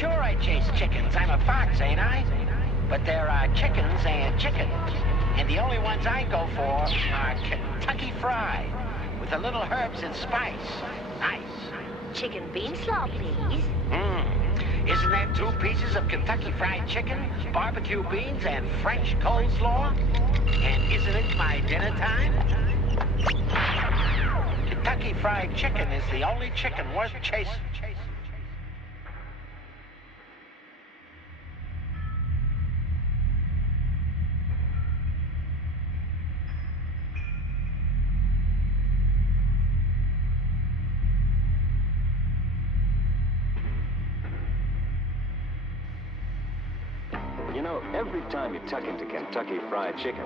Sure I chase chickens. I'm a fox, ain't I? But there are chickens and chickens. And the only ones I go for are Kentucky Fried, with a little herbs and spice. Nice. Chicken bean slaw, please. Isn't that 2 pieces of Kentucky Fried Chicken, barbecue beans, and French coleslaw? And isn't it my dinner time? Kentucky Fried Chicken is the only chicken worth chasing. You know, every time you tuck into Kentucky Fried Chicken,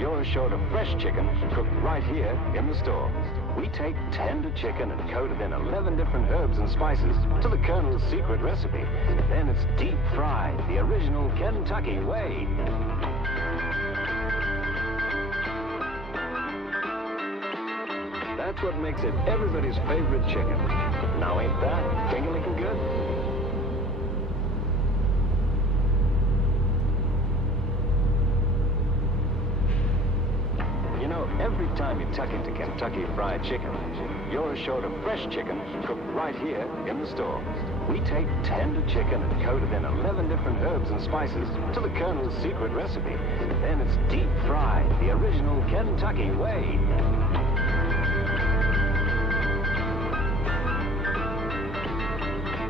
you're assured of fresh chicken cooked right here in the store. We take tender chicken and coat it in 11 different herbs and spices to the Colonel's secret recipe. Then it's deep fried the original Kentucky way. That's what makes it everybody's favorite chicken. Now ain't that ding-a-lickin' good? You know, every time you tuck into Kentucky Fried Chicken, you're assured of fresh chicken cooked right here in the store. We take tender chicken and coat it in 11 different herbs and spices to the Colonel's secret recipe. Then it's deep fried the original Kentucky way.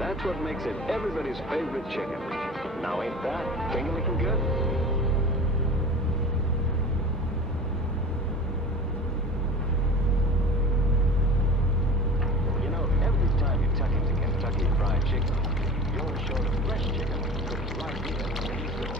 That's what makes it everybody's favorite chicken. Now ain't that ding-a-lickin' good? Tuck into Kentucky Fried Chicken, you're assured of fresh chicken cooked right here in the store.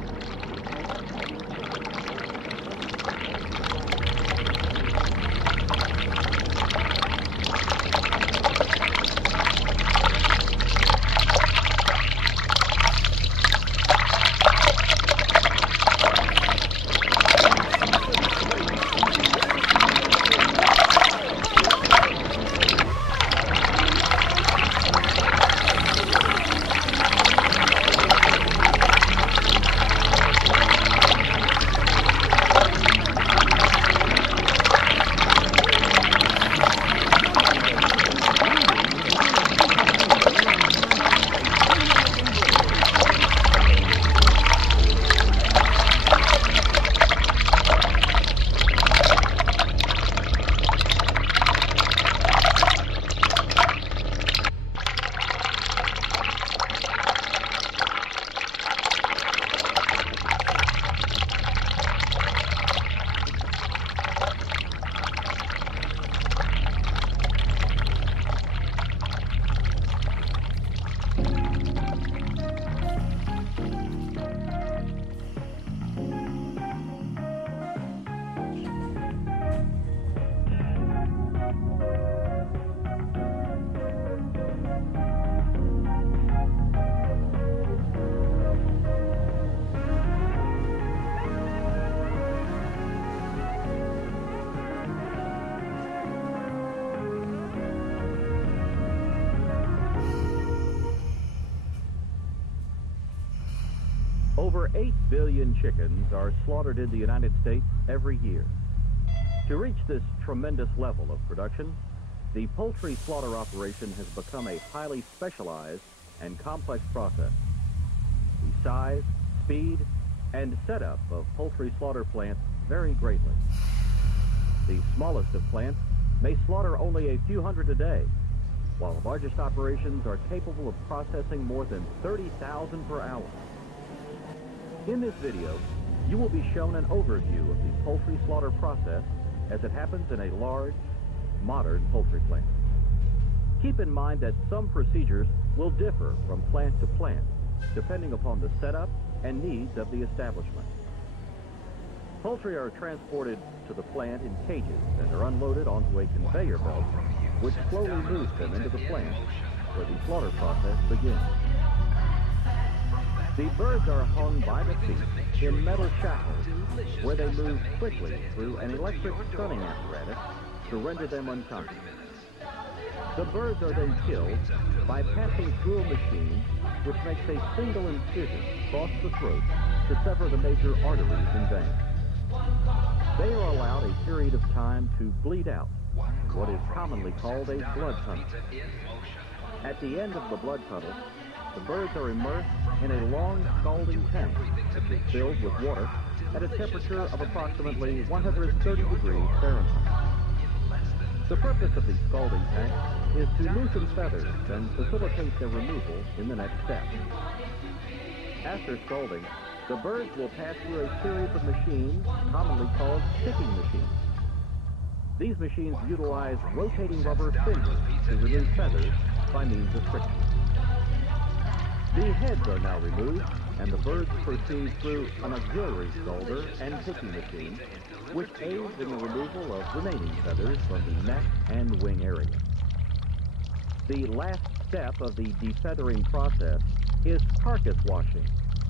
Over 8 billion chickens are slaughtered in the United States every year. To reach this tremendous level of production, the poultry slaughter operation has become a highly specialized and complex process. The size, speed, and setup of poultry slaughter plants vary greatly. The smallest of plants may slaughter only a few hundred a day, while the largest operations are capable of processing more than 30,000 per hour. In this video, you will be shown an overview of the poultry slaughter process as it happens in a large, modern poultry plant. Keep in mind that some procedures will differ from plant to plant, depending upon the setup and needs of the establishment. Poultry are transported to the plant in cages and are unloaded onto a conveyor belt, which slowly moves them into the plant, where the slaughter process begins. The birds are hung by the feet in metal shackles, where they move quickly through an electric stunning apparatus to render them unconscious. The birds are then killed by passing through a machine which makes a single incision across the throat to sever the major arteries and veins. They are allowed a period of time to bleed out, what is commonly called a blood tunnel. At the end of the blood tunnel, the birds are immersed in a long scalding tank, which is filled with water at a temperature of approximately 130 degrees Fahrenheit. The purpose of the scalding tank is to loosen feathers and facilitate their removal in the next step. After scalding, the birds will pass through a series of machines commonly called picking machines. These machines utilize rotating rubber fingers to remove feathers by means of friction. The heads are now removed, and the birds proceed through an auxiliary scalder and picking machine, which aids in the removal of remaining feathers from the neck and wing area. The last step of the defeathering process is carcass washing,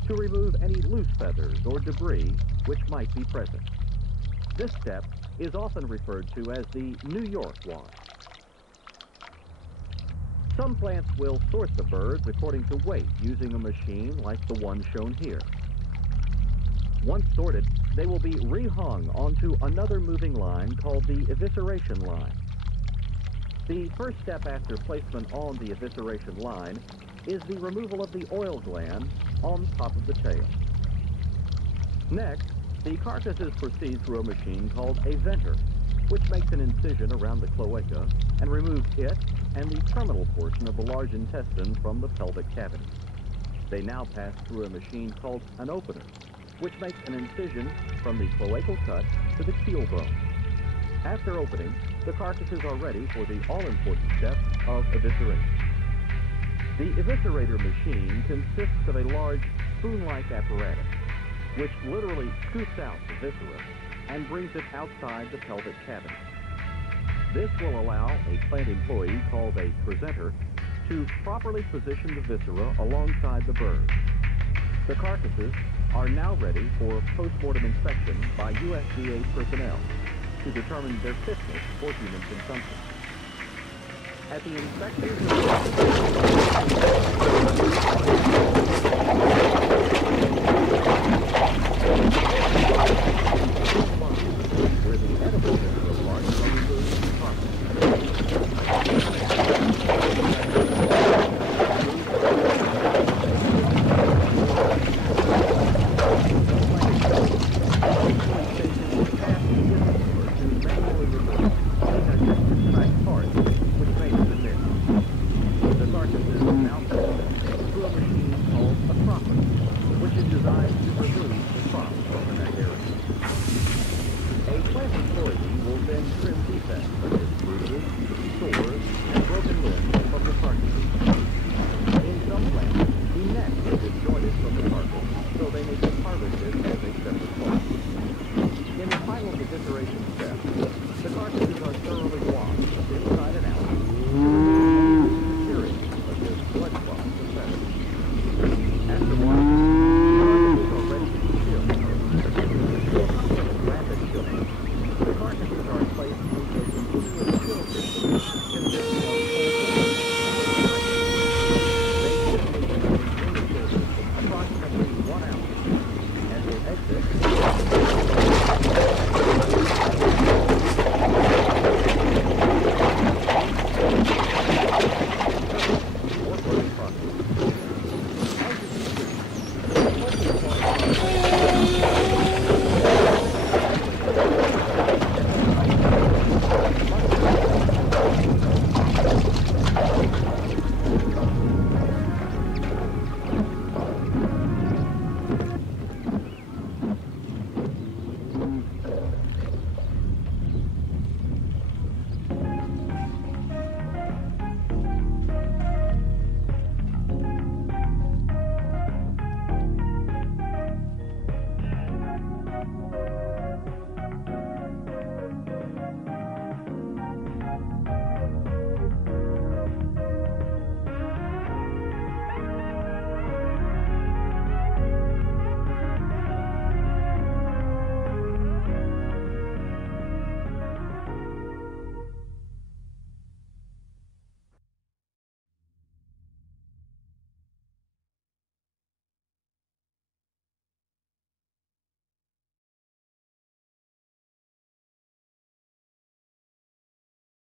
to remove any loose feathers or debris which might be present. This step is often referred to as the New York wash. Some plants will sort the birds according to weight using a machine like the one shown here. Once sorted, they will be rehung onto another moving line called the evisceration line. The first step after placement on the evisceration line is the removal of the oil gland on top of the tail. Next, the carcasses proceed through a machine called a venter, which makes an incision around the cloaca and removes it and the terminal portion of the large intestine from the pelvic cavity. They now pass through a machine called an opener, which makes an incision from the cloacal cut to the keel bone. After opening, the carcasses are ready for the all-important step of evisceration. The eviscerator machine consists of a large spoon-like apparatus, which literally scoops out the viscera and brings it outside the pelvic cavity. This will allow a plant employee called a presenter to properly position the viscera alongside the bird. The carcasses are now ready for post-mortem inspection by USDA personnel to determine their fitness for human consumption. At the where the edible viscera parts are removed from the employee will then trim defects such as bruises, sores,